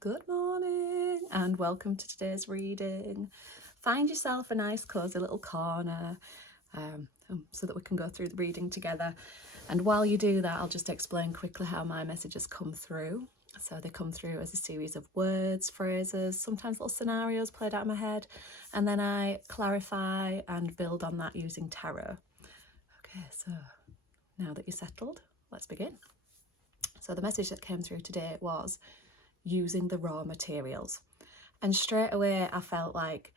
Good morning and welcome to today's reading. Find yourself a nice cozy little corner so that we can go through the reading together. And while you do that, I'll just explain quickly how my messages come through. So they come through as a series of words, phrases, sometimes little scenarios played out in my head, and then I clarify and build on that using tarot. Okay, so now that you're settled, let's begin. So the message that came through today was using the raw materials. And straight away I felt like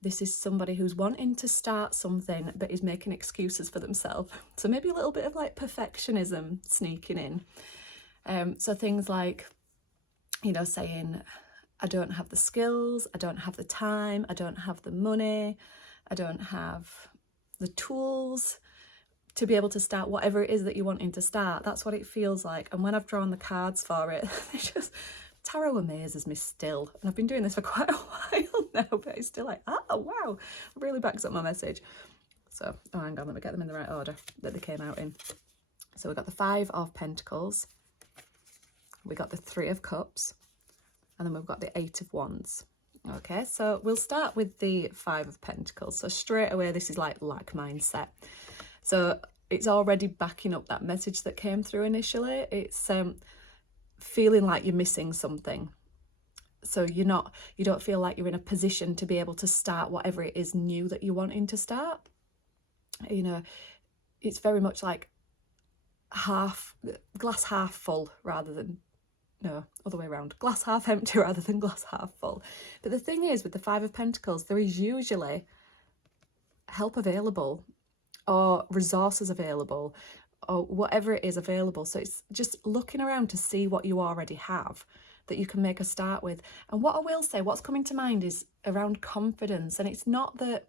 this is somebody who's wanting to start something but is making excuses for themselves. So maybe a little bit of like perfectionism sneaking in. So things like, saying, I don't have the skills, I don't have the time, I don't have the money, I don't have the tools to be able to start whatever it is that you're wanting to start. That's what it feels like. And when I've drawn the cards for it, tarot amazes me still. And I've been doing this for quite a while now, but it's still like, oh, wow, it really backs up my message. So, hang on, let me get them in the right order that they came out in. So we got the 5 of Pentacles, we got the 3 of Cups, and then we've got the 8 of Wands. Okay, so we'll start with the 5 of Pentacles. So straight away, this is like lack mindset. So it's already backing up that message that came through initially. It's feeling like you're missing something. So you don't feel like you're in a position to be able to start whatever it is new that you're wanting to start. It's very much like glass half full rather than, no, other way around, glass half empty rather than glass half full. But the thing is, with the 5 of Pentacles, there is usually help available or resources available or whatever it is available. So it's just looking around to see what you already have that you can make a start with. And what I will say, what's coming to mind is around confidence. And it's not that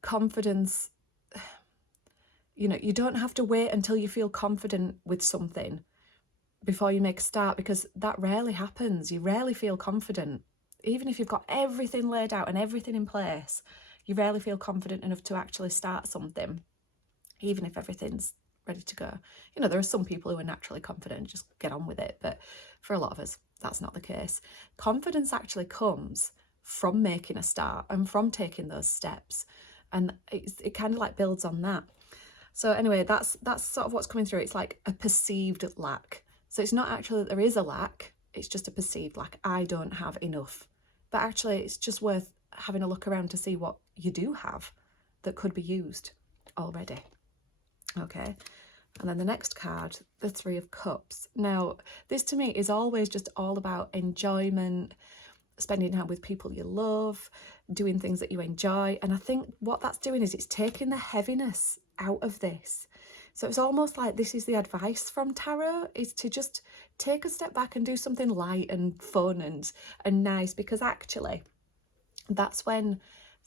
confidence, you don't have to wait until you feel confident with something before you make a start, because that rarely happens. You rarely feel confident. Even if you've got everything laid out and everything in place, you rarely feel confident enough to actually start something, even if everything's ready to go. There are some people who are naturally confident and just get on with it, but for a lot of us, that's not the case. Confidence actually comes from making a start and from taking those steps, and it kind of like builds on that. So anyway, that's sort of what's coming through. It's like a perceived lack. So it's not actually that there is a lack, it's just a perceived lack. I don't have enough. But actually, it's just worth having a look around to see what you do have that could be used already. Okay, and then the next card, the 3 of Cups. Now, this to me is always just all about enjoyment, spending time with people you love, doing things that you enjoy. And I think what that's doing is it's taking the heaviness out of this. So it's almost like this is the advice from tarot, is to just take a step back and do something light and fun and nice, because actually that's when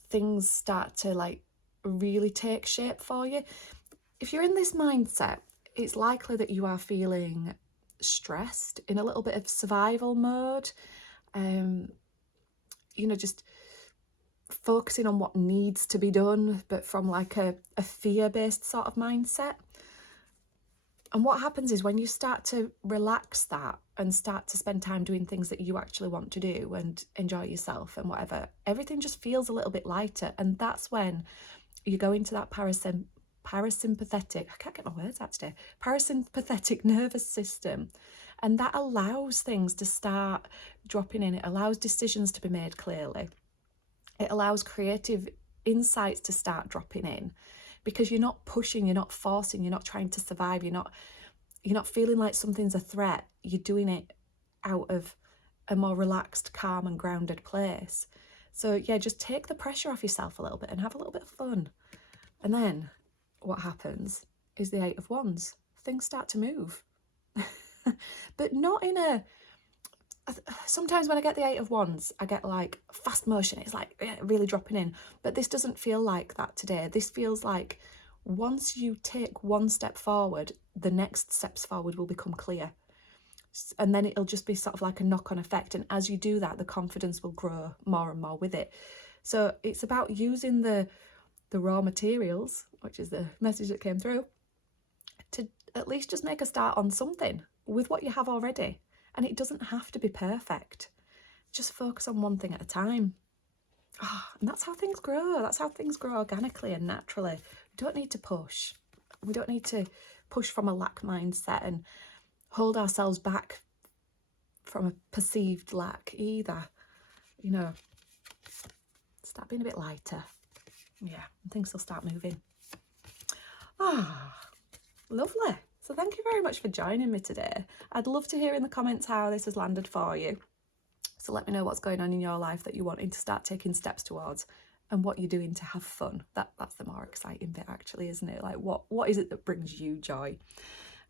things start to like really take shape for you. If you're in this mindset, it's likely that you are feeling stressed, in a little bit of survival mode, just focusing on what needs to be done, but from like a fear-based sort of mindset. And what happens is when you start to relax that and start to spend time doing things that you actually want to do and enjoy yourself and whatever, everything just feels a little bit lighter. And that's when you go into that parasympathetic, I can't get my words out today, parasympathetic nervous system. And that allows things to start dropping in. It allows decisions to be made clearly. It allows creative insights to start dropping in, because you're not pushing, you're not forcing, you're not trying to survive, you're not feeling like something's a threat. You're doing it out of a more relaxed, calm and grounded place. So yeah, just take the pressure off yourself a little bit and have a little bit of fun. And then what happens is the 8 of Wands. Things start to move. But not in a... Sometimes when I get the 8 of Wands, I get like fast motion. It's like really dropping in. But this doesn't feel like that today. This feels like once you take one step forward, the next steps forward will become clear. And then it'll just be sort of like a knock-on effect. And as you do that, the confidence will grow more and more with it. So it's about using the raw materials, which is the message that came through, to at least just make a start on something with what you have already. And it doesn't have to be perfect. Just focus on one thing at a time. And that's how things grow. That's how things grow organically and naturally. We don't need to push. We don't need to push from a lack mindset and hold ourselves back from a perceived lack either. You know, start being a bit lighter. Yeah, and things will start moving. Lovely. So thank you very much for joining me today. I'd love to hear in the comments how this has landed for you. So let me know what's going on in your life that you're wanting to start taking steps towards, and what you're doing to have fun. That's the more exciting bit, actually, isn't it? Like, what is it that brings you joy?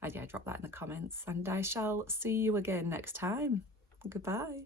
And yeah, drop that in the comments, and I shall see you again next time. Goodbye.